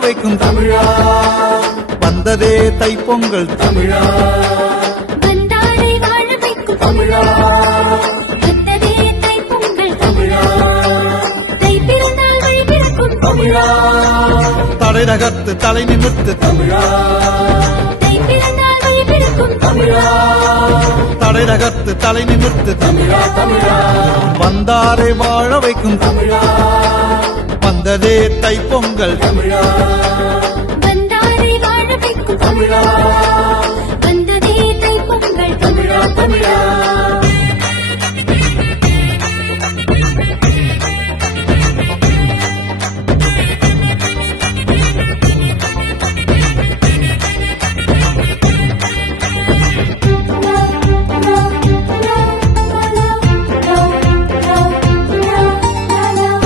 வைக்கும் தமிழா வந்ததே தைப்பொங்கல் தமிழா வந்தாரை வாழ வைக்கும் தமிழா வந்ததே தைப்பொங்கல் தமிழா தை பிறந்தால் வழி பிறக்கும் தமிழா தடை நகர்த்து தலை நிமிர்த்து தமிழா தை பிறந்தால் வழி பிறக்கும் தமிழா தடை நகர்த்து தலை நிமிர்த்து தமிழா தமிழா வந்தாரை வாழ வைக்கும் தமிழா வந்ததே தைப்பொங்கல் தமிழா வந்தாரை வாழ வைக்கும் தமிழா வந்ததே தைப்பொங்கல் தமிழா தமிழா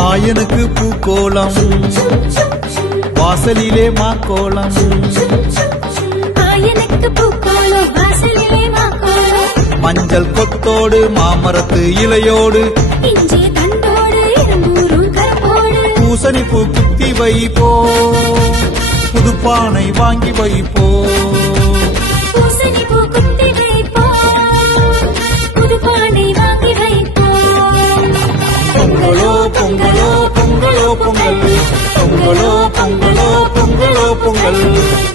ஆயனுக்கு பூக்கோலம் வாசலிலே மாக்கோலம் ஆயனுக்கு பூக்கோலம் வாசலிலே மாக்கோலம் மஞ்சள் கொத்தோடு மாமரத்து இலையோடு இஞ்சி தண்டோடு இரும்பூரும் கருப்போடு பூசணி பூ குத்தி வைப்போ புதுப்பானை வாங்கி வைப்போ பூசணி பூ குத்தி வைப்போம் புதுப்பானை வாங்கி வைப்போம் பொங்கலோ பொங்கலோ பொங்கலோ பொங்கல் பொங்கலோ பொங்கலோ பொங்கலோ பொங்கல்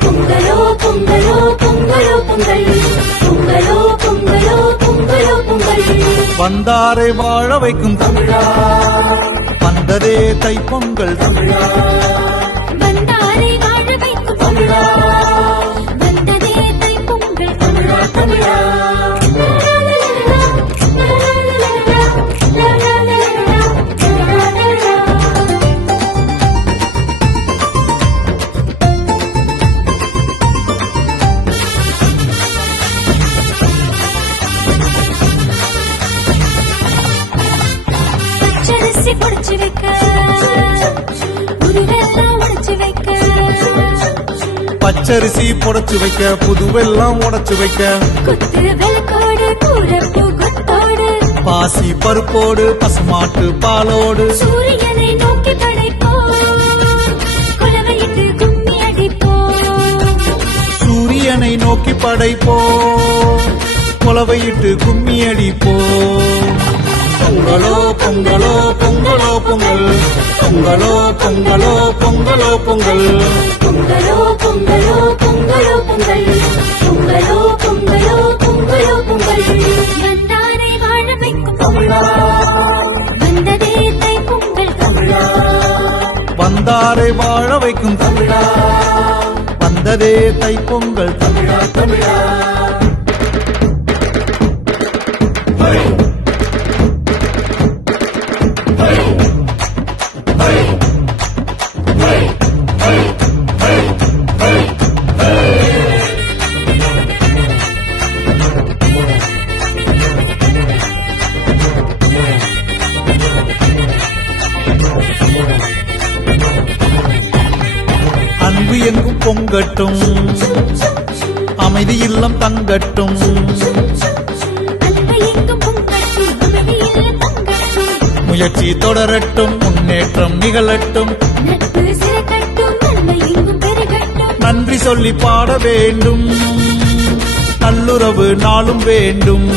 பொங்கலோ பொங்கலோ பொங்கலோ பொங்கல் பொங்கலோ பொங்கலோ பொங்கலோ பொங்கல் வந்தாரை வாழ வைக்கும் தமிழா வந்ததே தைப்பொங்கல் தமிழா வந்தாரை வாழ வைக்கும் தமிழா வந்ததே தைப்பொங்கல் தமிழா தமிழா பச்சரிசி பொடிச்சு வைக்க புதுவெல்லாம் உடைச்சு வைக்க பச்சரிசி புடைச்சு வைக்க புதுவெல்லாம் உடைச்சு வைக்க குத்து விளக்கோடு கூரப்பு கொத்தோடு பாசி பருப்போடு பசுமாட்டு பாலோடு சூரியனை நோக்கி படைப்போம் குலவையிட்டு கும்மி அடிப்போம் சூரியனை நோக்கி படைப்போ குலவையிட்டு கும்மி அடிப்போ பொங்கலோ பொங்கலோ பொங்கலோ பொங்கல் பொங்கலோ பொங்கலோ பொங்கலோ பொங்கல் பொங்கலோ பொங்கலோ பொங்கலோ பொங்கல் பொங்கலோ பொங்கலோ பொங்கலோ பொங்கல் வந்தாரை வாழ வைக்கும் தமிழா வந்ததே தைப்பொங்கல் தமிழா வந்தாரை வாழ வைக்கும் தமிழா வந்ததே தைப்பொங்கல் தமிழா தமிழா அன்பு எங்கும் பொங்கட்டும் அமைதி இல்லம் தங்கட்டும் அன்பு எங்கும் பொங்கட்டும் அமைதியில் தங்கட்டும் முயற்சி தொடரட்டும் முன்னேற்றம் நிகழட்டும் நட்பு சிறக்கட்டும் நன்மை எங்கும் பெருகட்டும் நன்றி சொல்லி பாட வேண்டும் நல்லுறவு நாளும் வேண்டும்